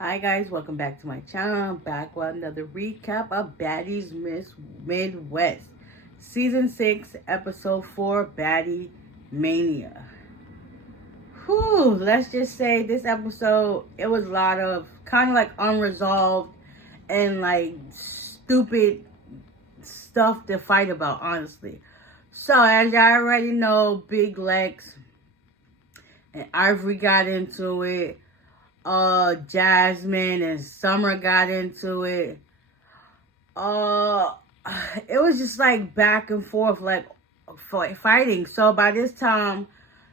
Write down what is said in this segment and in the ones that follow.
Hi guys, welcome back to my channel. I'm back with another recap of Baddies Miss Midwest. Season 6, Episode 4, Baddie Mania. Whew, let's just say this episode, it was a lot of kind of like unresolved and like stupid stuff to fight about, honestly. So, as y'all already know, Big Lex and Ivory got into it. Jasmine and Summer got into it. Uh, it was just like back and forth, like fighting. So by this time,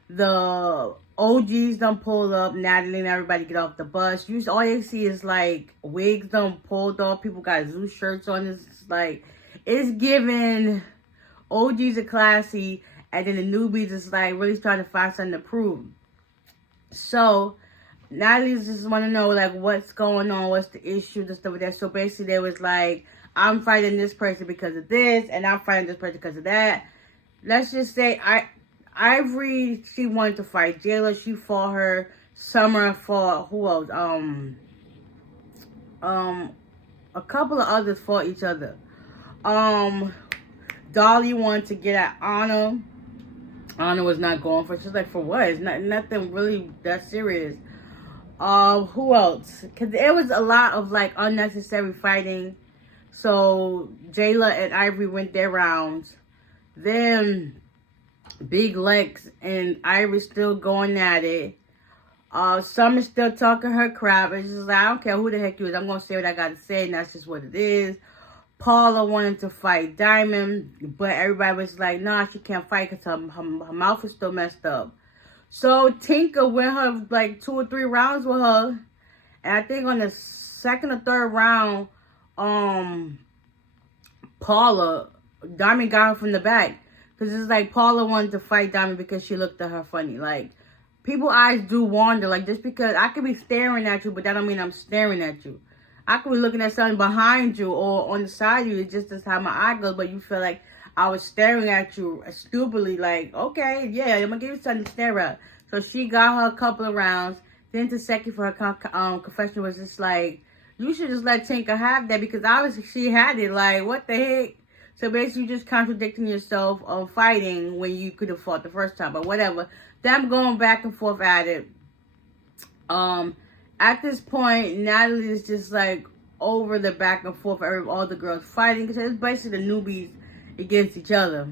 the OGs done pulled up. Natalie and everybody get off the bus. All you see is like wigs done pulled off. People got Zeus shirts on. It's giving OGs are classy, and then the newbies is like really trying to find something to prove. So Natalie's just want to know, like, what's going on, what's the issue, the stuff like that. So basically, they was like, I'm fighting this person because of this, and I'm fighting this person because of that. Let's just say, Ivory, she wanted to fight Jayla. She fought her. Summer fought, who else? A couple of others fought each other. Dolly wanted to get at Anna. Anna was not going for it. She's like, for what? It's nothing really that serious. Who else? Because it was a lot of like unnecessary fighting. So Jayla and Ivory went their rounds. Then Big Lex and Ivory still going at it. Summer's still talking her crap. It's just like, I don't care who the heck you is. I'm gonna say what I gotta say, and that's just what it is. Paula wanted to fight Diamond, but everybody was like, nah, she can't fight because her mouth is still messed up. So Tinka went her like 2 or 3 rounds with her. And I think on the second or third round, Diamond got her from the back. Because it's like Paula wanted to fight Diamond because she looked at her funny. Like, people's eyes do wander. Like, just because I could be staring at you, but that don't mean I'm staring at you. I could be looking at something behind you or on the side of you. It's just as how my eye goes, but you feel like I was staring at you stupidly. Like, okay, yeah, I'm going to give you something to stare at. So she got her a couple of rounds. Then the second for her confession was just like, you should just let Tinka have that because obviously she had it. Like, what the heck? So basically, you just contradicting yourself on fighting when you could have fought the first time. But whatever. Them going back and forth at it. At this point, Natalie is just like over the back and forth of all the girls fighting because it's basically the newbies against each other.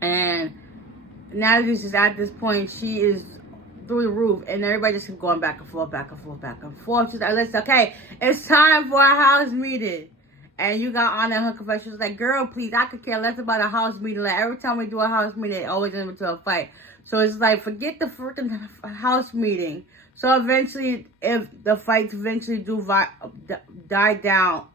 And Natalie's just at this point, she is through the roof, and everybody just keeps going back and forth, back and forth, back and forth. She's like, listen, okay, it's time for a house meeting. And you got Anna in her confession. She's like, girl, please, I could care less about a house meeting. Like, every time we do a house meeting, it always ends into a fight. So it's like, forget the freaking house meeting. So eventually, if the fights eventually do die down,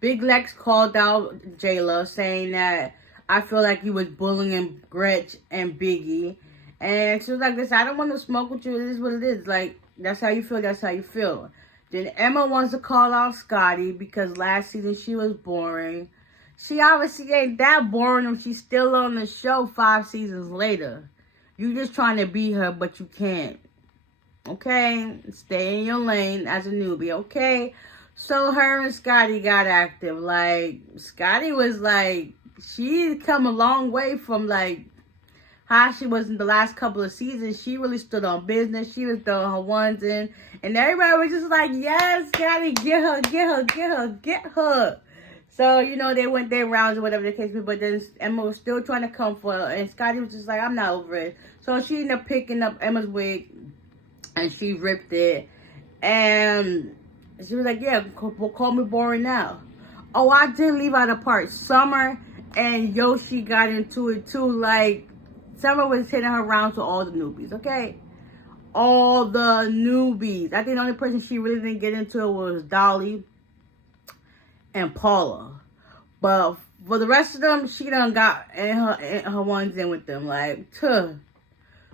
Big Lex called out Jayla saying that I feel like he was bullying Gretch and Biggie. And she was like, listen, I don't want to smoke with you. It is what it is. Like, that's how you feel. That's how you feel. Then Emma wants to call out Scotty because last season she was boring. She obviously ain't that boring if she's still on the show 5 seasons later. You just trying to be her, but you can't. Okay? Stay in your lane as a newbie, okay? So her and Scotty got active. Like, Scotty was like, she come a long way from like how she was in the last couple of seasons. She really stood on business. She was throwing her ones in. And everybody was just like, yes, Scotty, get her, get her, get her, get her. So, you know, they went their rounds or whatever the case was. But then Emma was still trying to come for her. And Scotty was just like, I'm not over it. So she ended up picking up Emma's wig. And she ripped it. And she was like, yeah, call me boring now. Oh, I did leave out a part. Summer and Yoshi got into it too. Like, Summer was hitting her rounds with all the newbies, okay? All the newbies. I think the only person she really didn't get into it was Dolly and Paula. But for the rest of them, she done got in her ones in with them. Like, tuh.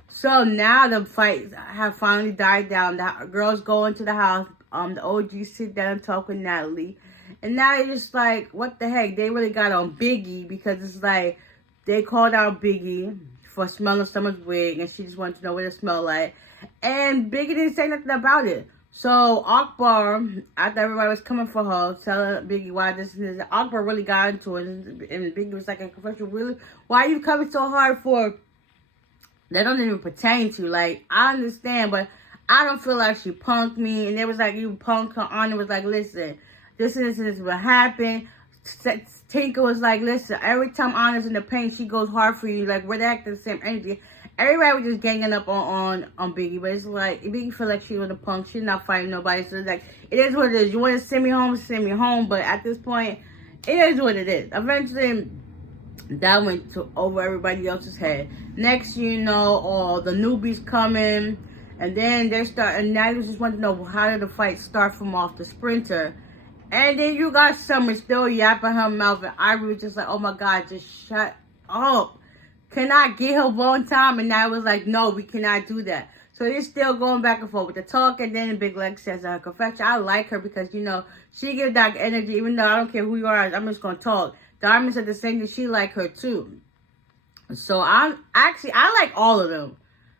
So now the fights have finally died down. The girls go into the house. The OGs sit down and talk with Natalie. And now you're just like, what the heck? They really got on Biggie because it's like, they called out Biggie for smelling Summer's wig, and she just wanted to know what it smelled like. And Biggie didn't say nothing about it. So Akbar, after everybody was coming for her, telling Biggie why this and this, Akbar really got into it, and Biggie was like, "Confession, really? Why are you coming so hard for? That don't even pertain to you. Like, I understand, but I don't feel like she punked me." And it was like, you punked her on. It was like, listen, this and this and this what happened. Tinker was like, listen, every time Anna's in the paint, she goes hard for you. Like, we're acting the same energy. Everybody was just ganging up on Biggie, but it's like, Biggie feel like she was a punk. She's not fighting nobody. So it's like, it is what it is. You want to send me home. But at this point, it is what it is. Eventually, that went over everybody else's head. Next, you know, all the newbies coming, and then they start, and now you just want to know, how did the fight start from off the sprinter? And then you got Summer still yapping her mouth, and Ivory was just like, oh my God, just shut up. Can I get her one time? And I was like, no, we cannot do that. So they're still going back and forth with the talk. And then Big Lex says her confession. I like her because, you know, she gives that energy. Even though I don't care who you are, I'm just going to talk. Diamond said the same thing. She like her too. So I like all of them.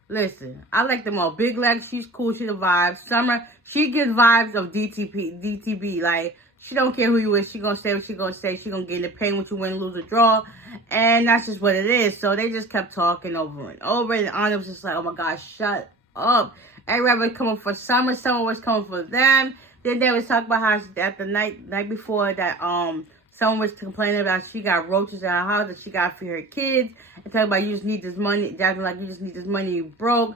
Listen, I like them all. Big Lex, she's cool. She's a vibe. Summer, she gives vibes of DTB. Like, she don't care who you is. She gonna say what she gonna say. She gonna get in the pain when you win, lose, or draw. And that's just what it is. So they just kept talking over and over. And Anna was just like, oh my God, shut up. Everybody was coming for Summer. Summer was coming for them. Then they was talking about how at the night before that, someone was complaining about she got roaches in her house and she got to feed her kids. And talking about you just need this money. Acting like you just need this money, you broke.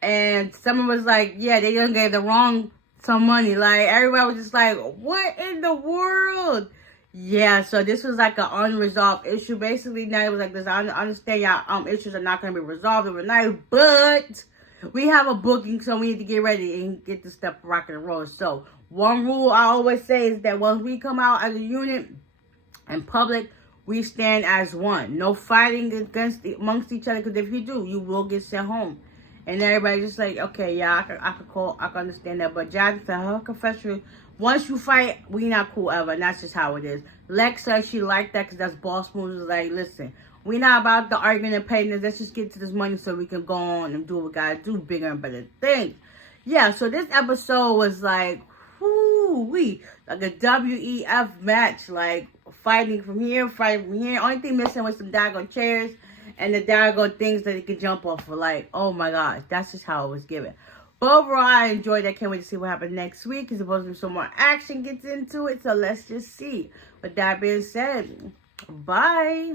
And someone was like, yeah, they just gave the wrong some money. Like, everybody was just like, what in the world? Yeah, so this was like an unresolved issue. Basically, now it was like this. I understand y'all issues are not going to be resolved overnight, but we have a booking, so we need to get ready and get this stuff rocking and rolling. So one rule I always say is that once we come out as a unit in public, we stand as one. No fighting amongst each other, because if you do, you will get sent home. And everybody just like, okay, yeah, I can understand that. But Jazz said her confession, once you fight, we not cool ever. And that's just how it is. Lex says she liked that because that's boss moves. Like, listen, we not about the arguing and paying. Let's just get to this money so we can go on and do what we gotta do, bigger and better things. Yeah, so this episode was like, whoo-wee, like a WEF match, like fighting from here, fighting from here. Only thing missing was some daggone chairs and the daggone things that you could jump off of. Like, oh my gosh, that's just how it was given. But overall, I enjoyed it. I can't wait to see what happens next week. It's supposed to be some more action gets into it, so let's just see. With that being said, bye.